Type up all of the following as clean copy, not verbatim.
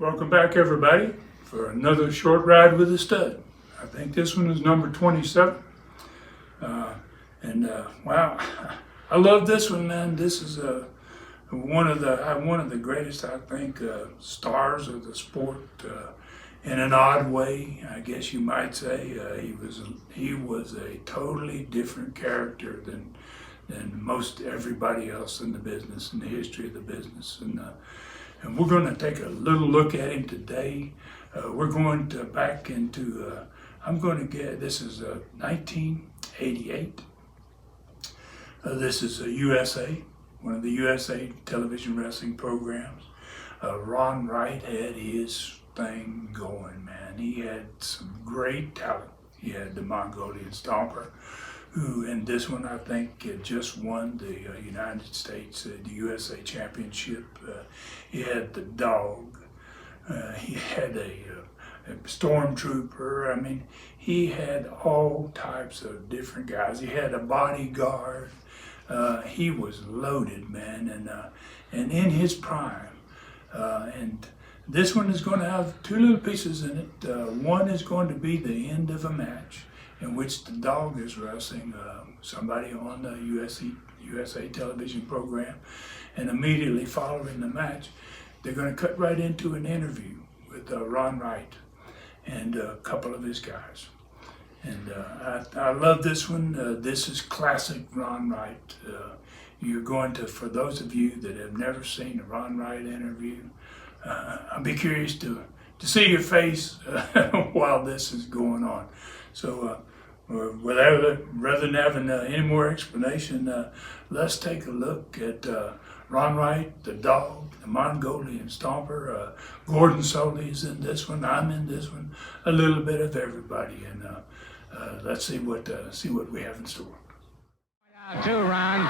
Welcome back, everybody, for another short ride with a stud. I think this one is number 27. Wow, I love this one, man. This is one of the greatest, I think, stars of the sport. In an odd way, I guess you might say, he was a totally different character than most everybody else in the business, in the history of the business. And we're going to take a little look at him today. We're going to back into, this is 1988. This is a USA, one of the USA television wrestling programs. Ron Wright had his thing going, man. He had some great talent. He had the Mongolian Stomper, who in this one I think had just won the United States, the USA Championship. He had the Dog. He had a Stormtrooper. I mean, he had all types of different guys. He had a bodyguard. He was loaded, man, and in his prime. And this one is going to have two little pieces in it. One is going to be the end of a match in which the Dog is wrestling somebody on the USA television program, and immediately following the match, they're going to cut right into an interview with Ron Wright and a couple of his guys. And I love this one. This is classic Ron Wright. You're going to, for those of you that have never seen a Ron Wright interview, I'll be curious to see your face while this is going on. So rather than having any more explanation, let's take a look at Ron Wright, the Dog, the Mongolian Stomper. Gordon Soley's in this one. I'm in this one. A little bit of everybody, and let's see what we have in store. Too, Ron,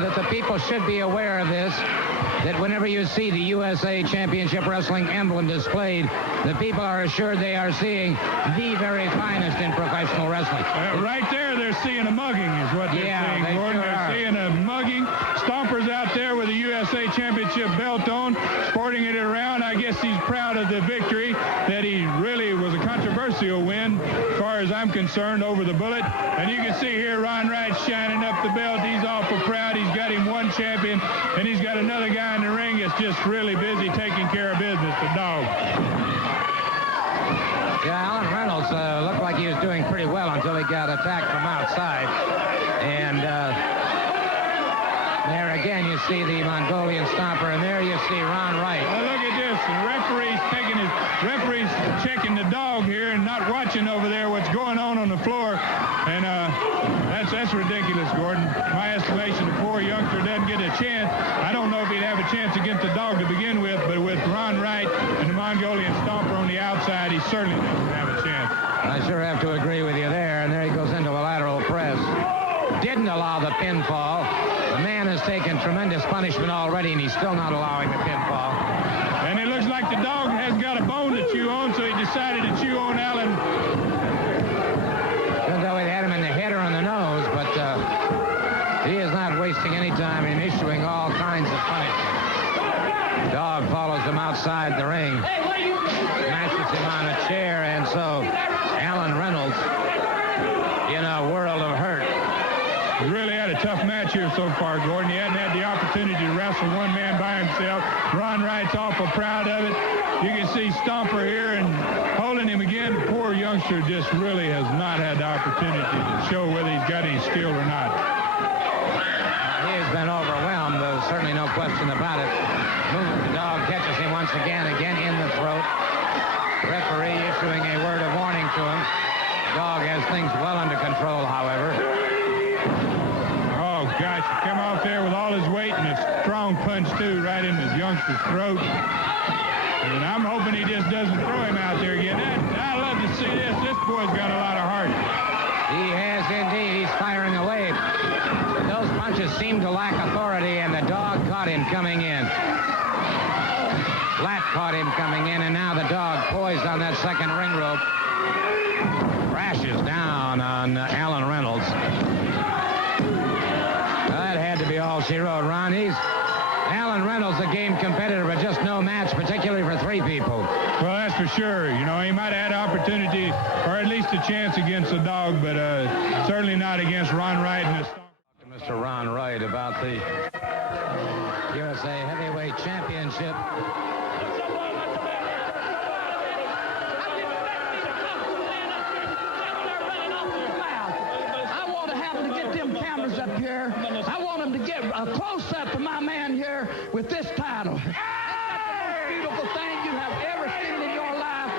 that the people should be aware of this, that whenever you see the USA Championship Wrestling emblem displayed, the people are assured they are seeing the very finest in professional wrestling. Right there, they're seeing a mugging is what they're seeing, Gordon. They're seeing a mugging. Stomper's out there with the USA Championship belt on, sporting it around. I guess he's proud of the victory, that he really was a controversial win, as far as I'm concerned, over the Bullet. And you can see here Ron Wright shining up the belt. He's awful proud. He's got him one champion, and he's got another guy in the ring that's just really busy taking care of business, the Dog. Yeah, Alan Reynolds looked like he was doing pretty well until he got attacked from outside. And there again you see the Mongolian Stomper, and there you see Ron Wright. Well, look at this. The referee's checking the Dog here and not watching over there what's going on the floor. And that's ridiculous, Gordon. My estimation, the poor youngster doesn't get a chance. I don't know if he'd have a chance against the Dog to begin with, but with Ron Wright and the Mongolian Stomper on the outside, he certainly doesn't have a chance. I sure have to agree with you there, and there he goes into a lateral press. Didn't allow the pinfall. The man has taken tremendous punishment already, and he's still not allowing the pinfall. And it looks like the Dog has got a bone to chew on, so he decided to chew on Alan. Didn't know he had him in the head or on the nose, but he is not wasting any time in issuing all kinds of punishment. Dog follows him outside the ring, smashes him on a chair, and so Alan Reynolds in a world of hurt. He really had a tough match here so far, Gordon. He hadn't had the opportunity to wrestle one man by himself. Ron Wright's awful proud of it. You can see Stomper here and holding him again. The poor youngster just really has not had the opportunity to show whether he's got any skill or not. He has been overwhelmed. There's certainly no question about it. The Dog catches him once again in the throat. The referee issuing a word of warning to him. Dog has things well under control, however. Oh, gosh, he came off there with all his weight and a strong punch, too, right in his youngster's throat. And I'm hoping he just doesn't throw him out there again. I love to see this. This boy's got a lot of heart. He has indeed. He's firing away. Those punches seem to lack authority, and the Dog caught him coming in. Flat caught him coming in, and now the Dog, poised on that second ring rope, crashes down on Alan Reynolds. That had all she wrote, Ron. Alan Reynolds, a game competitor, but just no match, particularly for 3 three people. Well, that's for sure. You know, he might have had opportunity, or at least a chance against the dog, but certainly not against Ron Wright and the Stomper. Mr. Ron Wright about the USA Heavyweight Championship. I want to have to get them cameras up here. I want them to get a close-up of my man here with this title. It's the most beautiful thing you have ever seen in your life.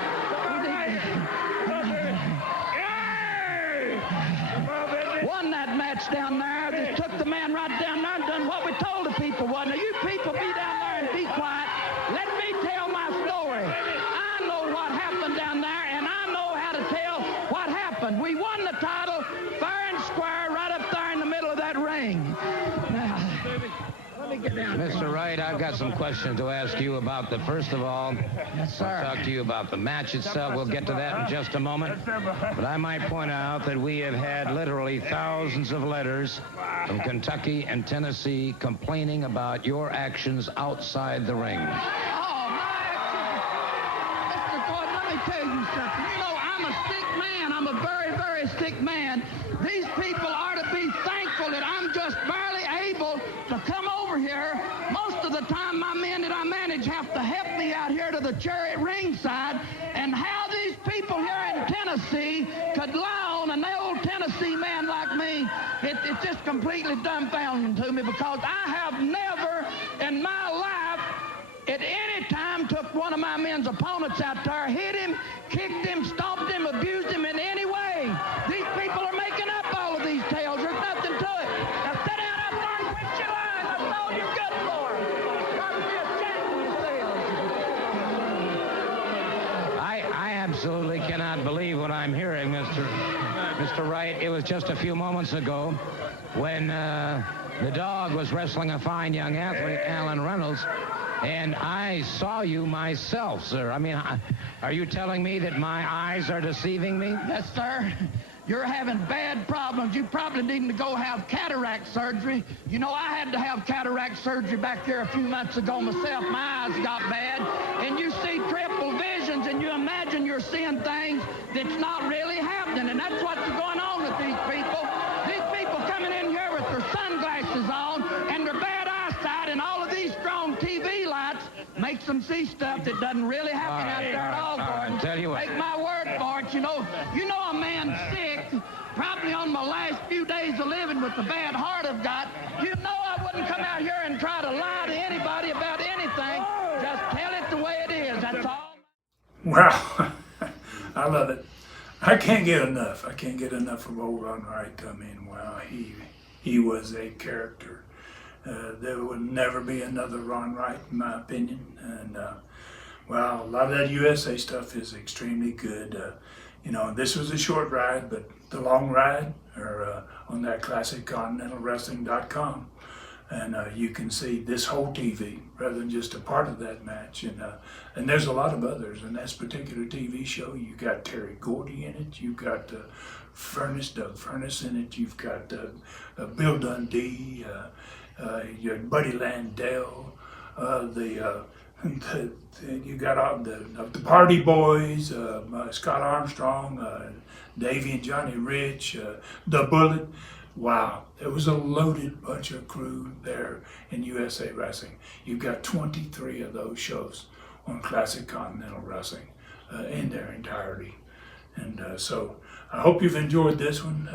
Won that match down there. Just took the man right down there and done what we told the people was. Now, you people be down there and be quiet. Let me tell my story. I know what happened down there, and I know how to tell what happened. We won the title fair and square right up there in the middle of that ring. Now, let me get down. Mr. Wright, I've got some questions to ask you about first of all, Yes, sir. I'll talk to you about the match itself. We'll get to that in just a moment. But I might point out that we have had literally thousands of letters from Kentucky and Tennessee complaining about your actions outside the ring. Oh, my action. Mr. Gordon, let me tell you something. You know, I'm a sick man. I'm a very, very sick man. These people are to be thankful that I'm just barely able to come over here. Most of the time, my men that I manage have to help me out here to the chariot ringside. And how these people here in Tennessee could lie on an old Tennessee man like me, it's just completely dumbfounding to me, because I have never in my life at any time took one of my men's opponents out there, hit him, kicked him, stomped him, abused him in any way. These people are making up all of these tales. There's nothing to it. Now sit down out there and quit your lying. That's all you're good for. Got to be ashamed of yourselves. I absolutely cannot believe what I'm hearing, Mr. Wright. It was just a few moments ago when the dog was wrestling a fine young athlete, Alan Reynolds, and I saw you myself, sir. I mean, are you telling me that my eyes are deceiving me? Yes, sir. You're having bad problems. You probably need to go have cataract surgery. You know, I had to have cataract surgery back here a few months ago myself. My eyes got bad. And you see triple visions, and you imagine you're seeing things that's not really happening. And that's what's going on with these people. These people coming in here with their sunglasses on and their bad eyesight, and all of these strong TV lights makes them see stuff that doesn't really happen out there at all, Gordon. Tell you what. Take my word for it. You know a man's sick, probably on my last few days of living with the bad heart I've got. You know I wouldn't come out here and try to lie to anybody about anything. Just tell it the way it is. That's all. Wow, I love it. I can't get enough. I can't get enough of old Ron Wright. I mean, wow, he was a character. There would never be another Ron Wright, in my opinion. And well, a lot of that USA stuff is extremely good. You know, this was a short ride, but the long ride are on that ClassicContinentalWrestling.com. And you can see this whole TV rather than just a part of that match. And there's a lot of others in this particular TV show. You got Terry Gordy in it. You've got Doug Furnace in it. You've got Bill Dundee, your Buddy Landell, you got all the Party Boys, Scott Armstrong, Davey and Johnny Rich, The Bullet. Wow, there was a loaded bunch of crew there in USA Wrestling. You've got 23 of those shows on Classic Continental Wrestling in their entirety. And so I hope you've enjoyed this one.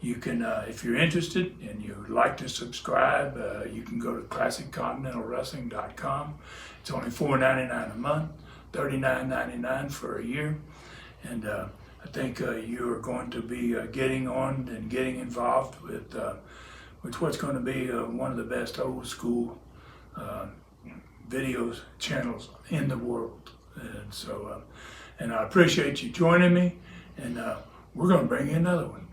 You can, if you're interested and you'd like to subscribe, you can go to ClassicContinentalWrestling.com. It's only $4.99 a month, $39.99 for a year. And I think you're going to be getting on and getting involved with what's going to be one of the best old school video channels in the world. And so, and I appreciate you joining me, and we're going to bring you another one.